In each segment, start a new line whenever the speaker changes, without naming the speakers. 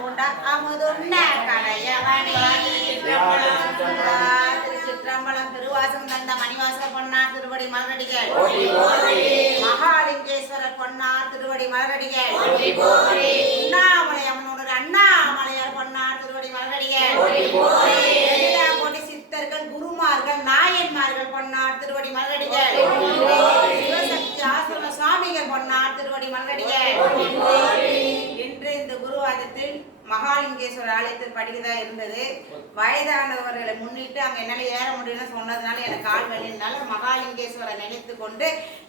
உண்ட அமுதுண்ண கடையவனே திருச்சிற்றம்பலம் திருவாசம் தந்த மணிவாசல் பொன்னார் திருவடி மலரடிகள் மகாலிங்கேஸ்வரர் பொன்னார் திருவடி மலரடிகள் அண்ணாமலை அம்மனோட அண்ணாமலையார் பொன்னார் திருவடி மலரடிகள் கோடி சித்தர்கள் குருமார்கள் நாயன்மார்கள் பொன்னார் திருவடி மலரடிகள் சிவசக்தி ஆசிரம சுவாமிகள் பொன்னார் திருவடி மலரடிகள் மகாலிங்கேஸ்வரர் ஆலயத்தில் படிக்கதா இருந்தது. வயதானவர்களை முன்னிட்டு அங்க என்னால ஏற முடியும்னு சொன்னதுனால எனக்கு கால் வலினால மகாலிங்கேஸ்வரை நினைத்து கொண்டு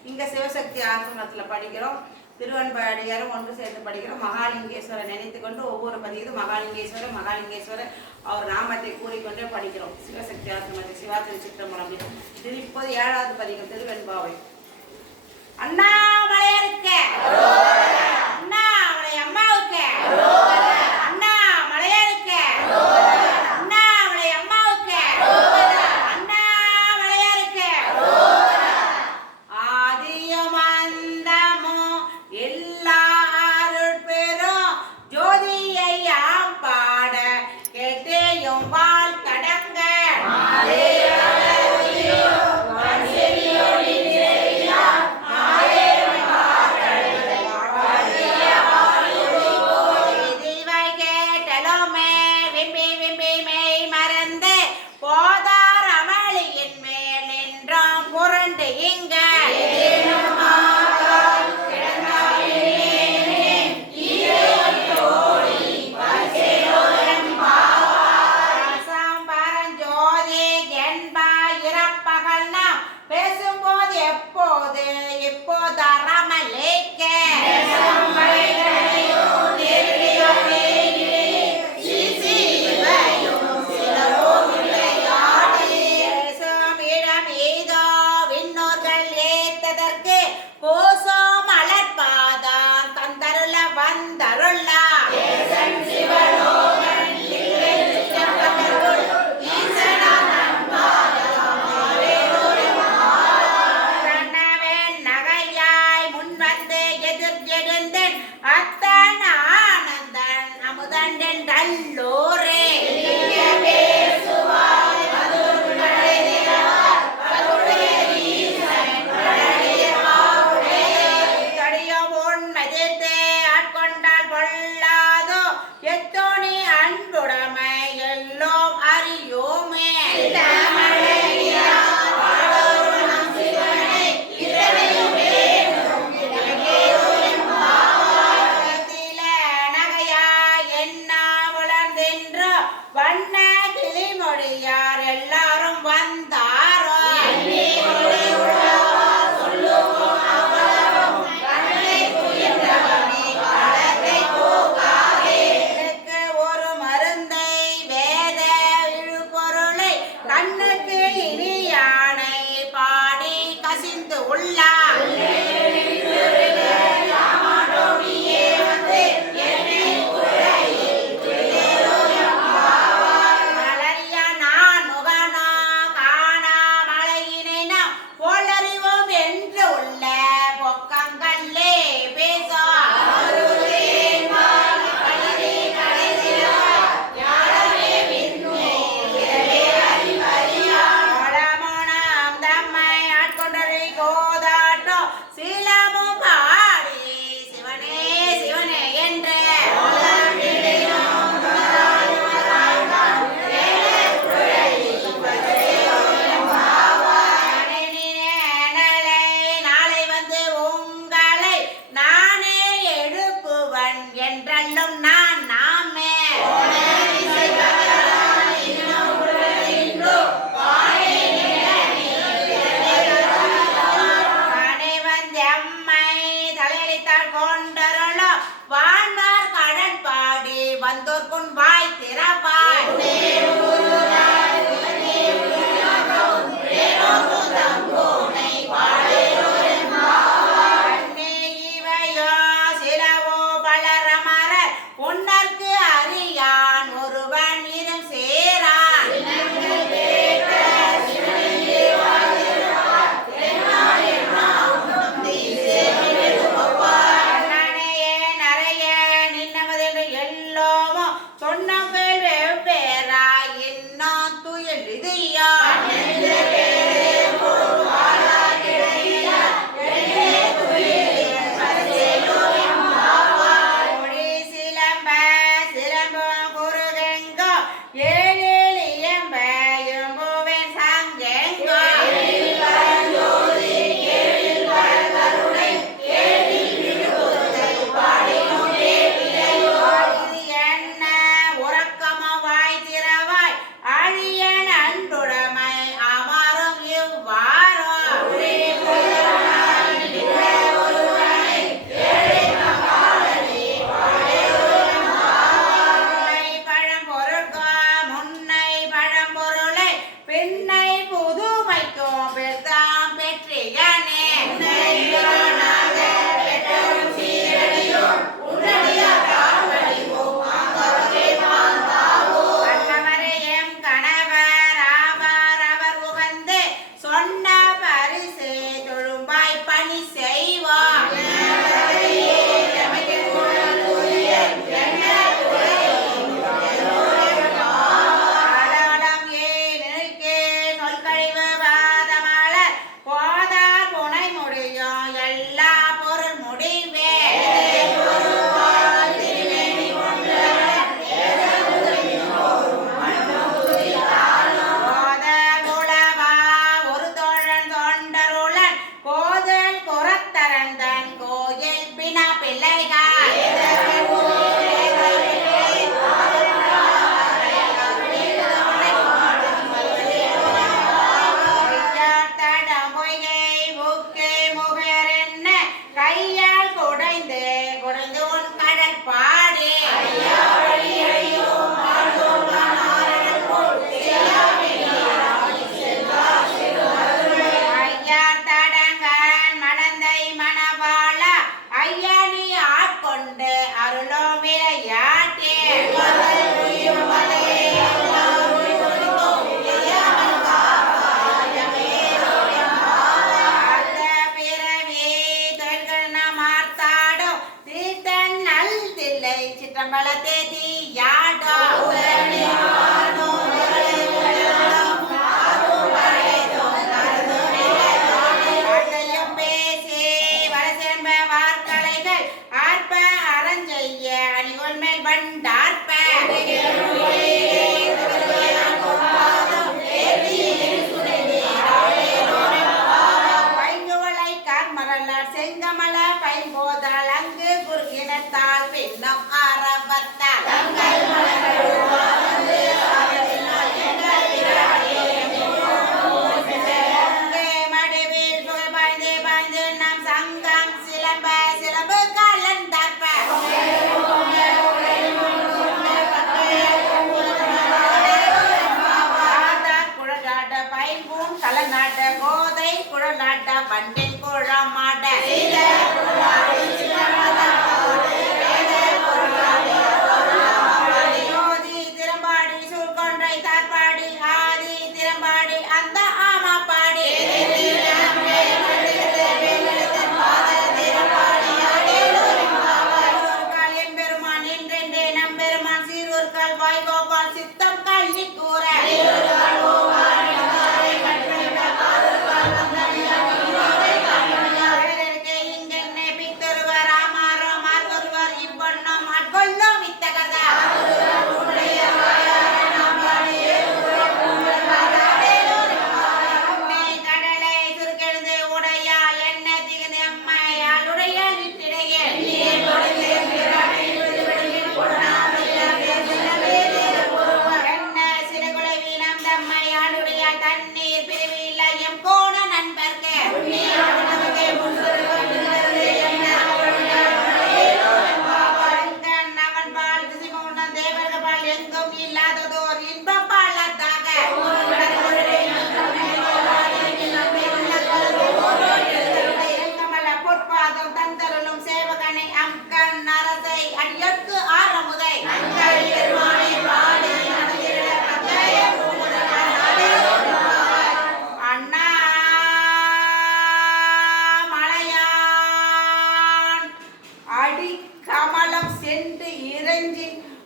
இங்க சிவசக்தி ஆசிரமத்துல படிக்கிறோம். திருவன்பாடியாரும் ஒன்று சேர்ந்து படிக்கிறோம். மகாலிங்கேஸ்வரை நினைத்து கொண்டு ஒவ்வொரு பதிவு மகாலிங்கேஸ்வரர் மகாலிங்கேஸ்வரர் அவர் நாமத்தை கூறிக்கொண்டே படிக்கிறோம். சிவசக்தி ஆசிரமத்தை சிவாத்திரி சித்திரமலம். இது இப்போது ஏழாவது பதிகம் திருவெண்பாவை. அண்ணாமலையருக்கு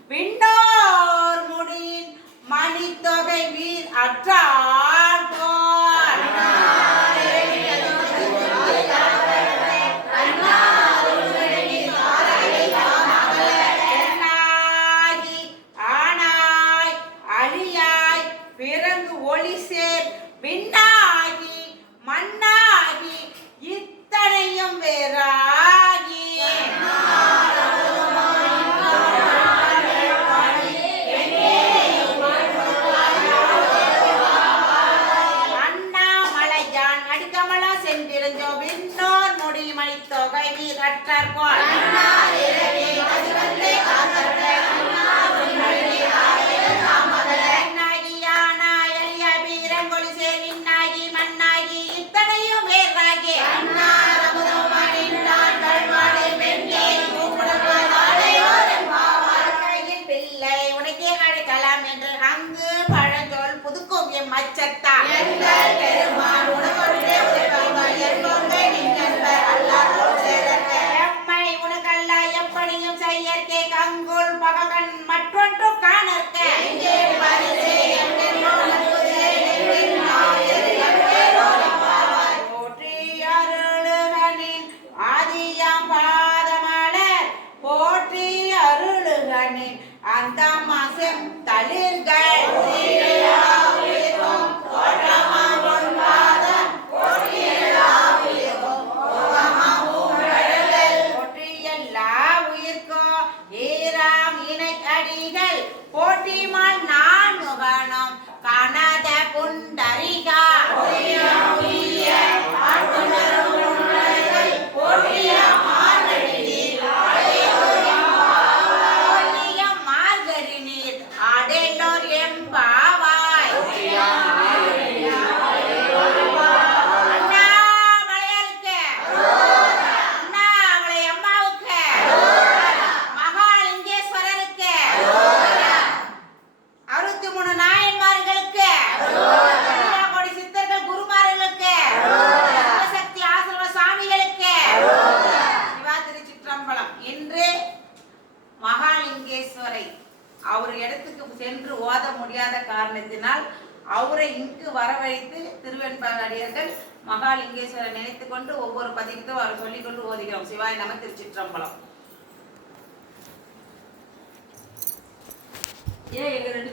விண்டோர் விண்ணோர் முடியின் மணித்தொகை வீர் அற்றார். இங்கு வரவழைத்து திருவெண்பாடியர்கள் மகாலிங்கேஸ்வரரை நினைத்து கொண்டு ஒவ்வொரு பதிகத்தும் அவர் சொல்லிக் கொண்டு ஓதுகிறோம். சிவாய் நம திருச்சிற்றம்பலம்.
ஏன் எங்க ரெண்டு